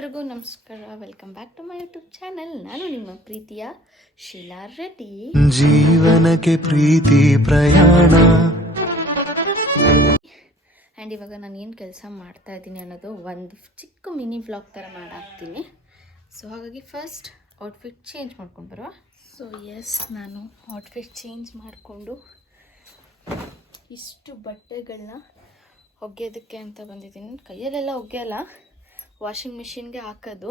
ಎಲ್ರಿಗೂ ನಮಸ್ಕಾರ. Welcome back to my YouTube channel ನಾನು ನಿಮ್ಮ ಪ್ರೀತಿಯ ಶೀಲಾ ರೆಡ್ಡಿ. ಜೀವನಕ್ಕೆ ಪ್ರೀತಿ ಪ್ರಯಾಣ. ಆ್ಯಂಡ್ ಇವಾಗ ನಾನು ಏನು ಕೆಲಸ ಮಾಡ್ತಾ ಇದ್ದೀನಿ ಅನ್ನೋದು ಒಂದು ಚಿಕ್ಕ ಮಿನಿ ವ್ಲಾಗ್ ಥರ ಮಾಡಾಕ್ತೀನಿ. ಸೊ ಹಾಗಾಗಿ ಫಸ್ಟ್ ಔಟ್ಫಿಟ್ ಚೇಂಜ್ ಮಾಡ್ಕೊಂಡು ಬರುವ. ಸೊ ಎಸ್ ನಾನು ಔಟ್ಫಿಟ್ ಚೇಂಜ್ ಮಾಡಿಕೊಂಡು ಇಷ್ಟು ಬಟ್ಟೆಗಳನ್ನ ಒಗೆಯೋದಕ್ಕೆ ಅಂತ ಬಂದಿದ್ದೀನಿ. ಕೈಯಲ್ಲೆಲ್ಲ ಒಗೆಯಲ್ಲ. ವಾಷಿಂಗ್ ಮಿಷಿನ್ಗೆ ಹಾಕೋದು.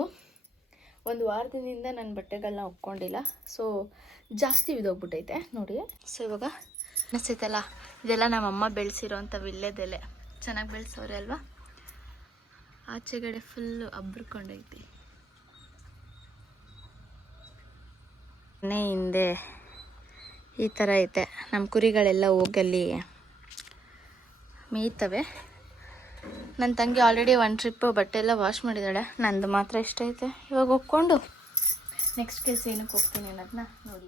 ಒಂದು ವಾರದಿಂದ ನಾನು ಬಟ್ಟೆಗಳನ್ನ ಒಪ್ಕೊಂಡಿಲ್ಲ. ಸೊ ಜಾಸ್ತಿ ಬಿದೋಗ್ಬಿಟ್ಟೈತೆ ನೋಡಿ. ಸೊ ಇವಾಗ ಅನಿಸ್ತೈತಲ್ಲ ಇದೆಲ್ಲ ನಮ್ಮಮ್ಮ ಬೆಳೆಸಿರೋಂಥ ವಿಲ್ಲೆದೆಲೆ ಚೆನ್ನಾಗಿ ಬೆಳೆಸೋರೆ ಅಲ್ವಾ? ಆಚೆಗಡೆ ಫುಲ್ಲು ಅಬ್ರುಕೊಂಡೈತಿ. ಮನೆ ಹಿಂದೆ ಈ ಥರ ಐತೆ. ನಮ್ಮ ಕುರಿಗಳೆಲ್ಲ ಹೋಗಲ್ಲಿ ಮೇಯ್ತವೆ. ನನ್ನ ತಂಗಿ ಆಲ್ರೆಡಿ ಒನ್ ಟ್ರಿಪ್ಪು ಬಟ್ಟೆ ಎಲ್ಲ ವಾಶ್ ಮಾಡಿದ್ದಾಳೆ. ನಂದು ಮಾತ್ರ ಇಷ್ಟ ಐತೆ ಇವಾಗ ಹೋಗ್ಕೊಂಡು ನೆಕ್ಸ್ಟ್ ಕೆಲಸ ಏನಕ್ಕೆ ಹೋಗ್ತೀನಿ ಅನ್ನೋದನ್ನ ನೋಡಿ.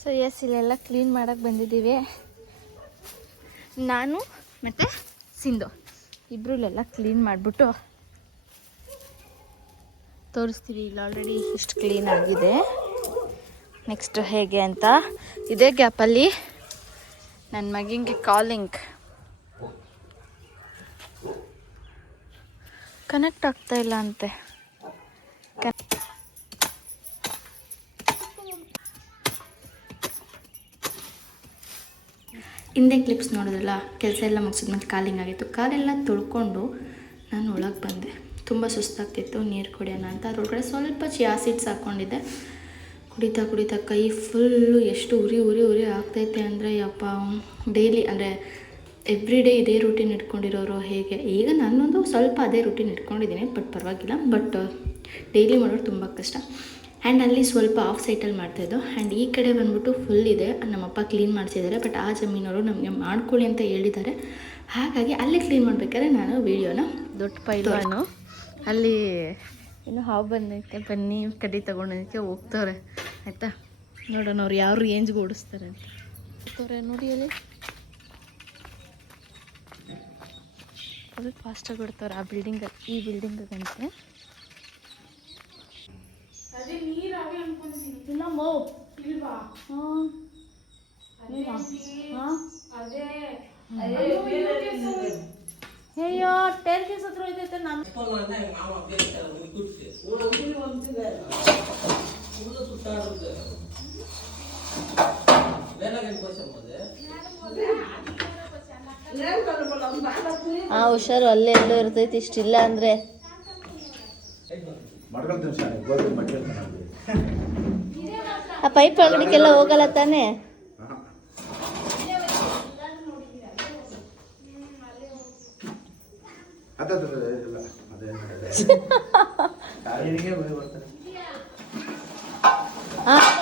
ಸೊ ಎಸ್ ಇಲ್ಲೆಲ್ಲ ಕ್ಲೀನ್ ಮಾಡೋಕ್ಕೆ ಬಂದಿದ್ದೀವಿ. ನಾನು ಮತ್ತು ಸಿಂಧು. ಇಬ್ಬರಲ್ಲೆಲ್ಲ ಕ್ಲೀನ್ ಮಾಡಿಬಿಟ್ಟು ತೋರಿಸ್ತೀವಿ ಇಲ್ಲಿ ಆಲ್ರೆಡಿ ಇಷ್ಟು ಕ್ಲೀನ್ ಆಗಿದೆ. ನೆಕ್ಸ್ಟ್ ಹೇಗೆ ಅಂತ? ಇದೇ ಗ್ಯಾಪಲ್ಲಿ ನನ್ನ ಮಗಿಂಗೆ ಕಾಲಿಂಗ್ ಕನೆಕ್ಟ್ ಆಗ್ತಾ ಇಲ್ಲ ಅಂತೆ. ಹಿಂದೆ ಕ್ಲಿಪ್ಸ್ ನೋಡಿದ್ರಲ್ಲ, ಕೆಲಸ ಎಲ್ಲ ಮುಗಿಸಿದ್ಮೇಲೆ ಕಾಲಿಂಗ್ ಆಗಿತ್ತು. ಕಾಲೆಲ್ಲ ತೊಳ್ಕೊಂಡು ನಾನು ಒಳಗೆ ಬಂದೆ. ತುಂಬ ಸುಸ್ತಾಗ್ತಿತ್ತು, ನೀರು ಕುಡಿಯೋಣ ಅಂತ. ಅದ್ರೊಳಗಡೆ ಸ್ವಲ್ಪ ಚಿಯಾ ಸೀಡ್ಸ್ ಹಾಕ್ಕೊಂಡಿದ್ದೆ ಕುಡಿತಾ ಕುಡಿತಾ ಕೈ ಫುಲ್ಲು ಎಷ್ಟು ಉರಿ ಉರಿ ಉರಿ ಆಗ್ತೈತೆ ಅಂದರೆ, ಯಪ್ಪ ಡೈಲಿ ಅಂದರೆ ಎವ್ರಿ ಡೇ ಇದೇ ರೂಟೀನ್ ಇಟ್ಕೊಂಡಿರೋರು ಹೇಗೆ? ಈಗ ನಾನೊಂದು ಸ್ವಲ್ಪ ಅದೇ ರೂಟೀನ್ ಇಟ್ಕೊಂಡಿದ್ದೀನಿ, ಬಟ್ ಪರವಾಗಿಲ್ಲ. ಬಟ್ ಡೈಲಿ ಮಾಡೋರು ತುಂಬ ಕಷ್ಟ. ಆ್ಯಂಡ್ ಅಲ್ಲಿ ಸ್ವಲ್ಪ ಆಫ್ ಸೈಟಲ್ಲಿ ಮಾಡ್ತಾಯಿದ್ದು ಆ್ಯಂಡ್ ಈ ಕಡೆ ಬಂದ್ಬಿಟ್ಟು ಫುಲ್ ಇದೆ. ನಮ್ಮಪ್ಪ ಕ್ಲೀನ್ ಮಾಡಿಸಿದ್ದಾರೆ. ಬಟ್ ಆ ಜಮೀನವರು ನಮಗೆ ಮಾಡ್ಕೊಳ್ಳಿ ಅಂತ ಹೇಳಿದ್ದಾರೆ. ಹಾಗಾಗಿ ಅಲ್ಲಿ ಕ್ಲೀನ್ ಮಾಡಬೇಕಾದ್ರೆ ನಾನು ವೀಡಿಯೋನ ದೊಡ್ಡ ಪೈಲ್ವಾನು ಅಲ್ಲಿ ಇನ್ನು ಹಾವು ಬಂದೈತೆ. ಬನ್ನಿ ಕಡ್ಡಿ ತೊಗೊಂಡೋದಕ್ಕೆ ಹೋಗ್ತವ್ರೆ. ಆಯಿತಾ? ನೋಡೋಣ ಅವ್ರು ಯಾವ ರೇಂಜ್ಗೆ ಓಡಿಸ್ತಾರೆ ಅಂತ. ಹೋಗ್ತವ್ರೆ ನೋಡಿ ಅಲ್ಲಿ. ಅದು ಫಾಸ್ಟಾಗಿ ಬಿಡ್ತಾರೆ ಆ ಬಿಲ್ಡಿಂಗ್ ಈ ಬಿಲ್ಡಿಂಗಂತೆ ಇಲ್ಲ ಮೋ. ಇಲ್ವಾ? ಹಾಂ. ಅಯ್ಯೋ ಟೆನ್ ಕೇಸ್ ಹತ್ರ ಹೋಯ್ತೈತೆ ನಮ್ಮ ಆ ಹುಷಾರು ಅಲ್ಲೇ ಎಲ್ಲೋ ಇರ್ತೈತಿ ಇಷ್ಟಿಲ್ಲ ಅಂದ್ರೆ. ಆ ಪೈಪ್ ಅಂಗಡಿಗೆಲ್ಲ ಹೋಗಲ್ಲ ತಾನೇ?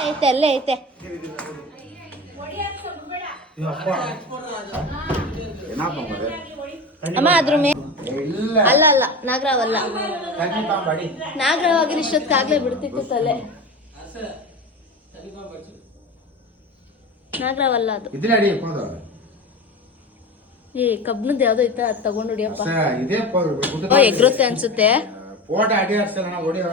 ಐತೆ ಅಲ್ಲೇ ಐತೆ. ಏನಪ್ಪ ಮರೆ ಅಮ್ಮ ಅದ್ರ ಮೇ ಇಲ್ಲ ಅಲ್ಲ ಅಲ್ಲ ನಾಗರಾವ್ ಅಲ್ಲ. ನಾಗರಾವ್ ಆಗಿ ಇಷ್ಟೊತ್ತಾಗ್ಲೇ ಬಿಡ್ತಿತ್ತು ತಲೆ. ನಾಗರಾವಲ್ಲ ಅದು. ಏ ಈ ಕಬ್ನದ್ ಯಾವ್ದೋ ಐತ ಅದ್ ತಗೊಂಡು ಹೊಡಿಯಪ್ಪ ಓ ಎಗ್ರುತ್ತೆ ಅನ್ಸುತ್ತೆ. ಫೋಟೋ ಅಡಿ ಹಾಕ್ಸಲ್ಲ ನಾವು ಹೊಡಿಯೋ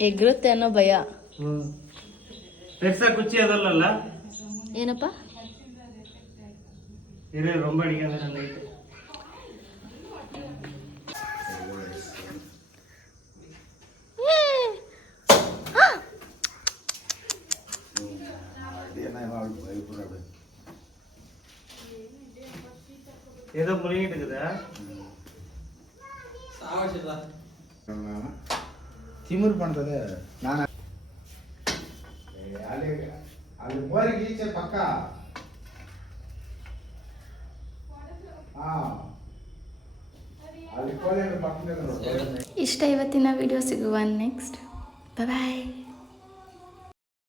ಎಗ್ರುತ್ತೆ ಅನ್ನೋ ಭಯ. பெருசா குச்சி அதெல்லாம் ಏನಪ್ಪ இரு ரொம்ப அடிக்காத நைட்டு ஏதோ முழுங்கிட்டு இருக்குதா ತಿಮುರ್ ಕಾಣ್ತದೆ ನಾನು ಅಲ್ಲಿ ಅಲ್ಲಿ ಮೋರಿಗೆ ಈಚೆ ಪಕ್ಕ. ಇಷ್ಟ ಇವತ್ತಿನ ವಿಡಿಯೋ ಸಿಗುವ ನೆಕ್ಸ್ಟ್ ಬಾಯ್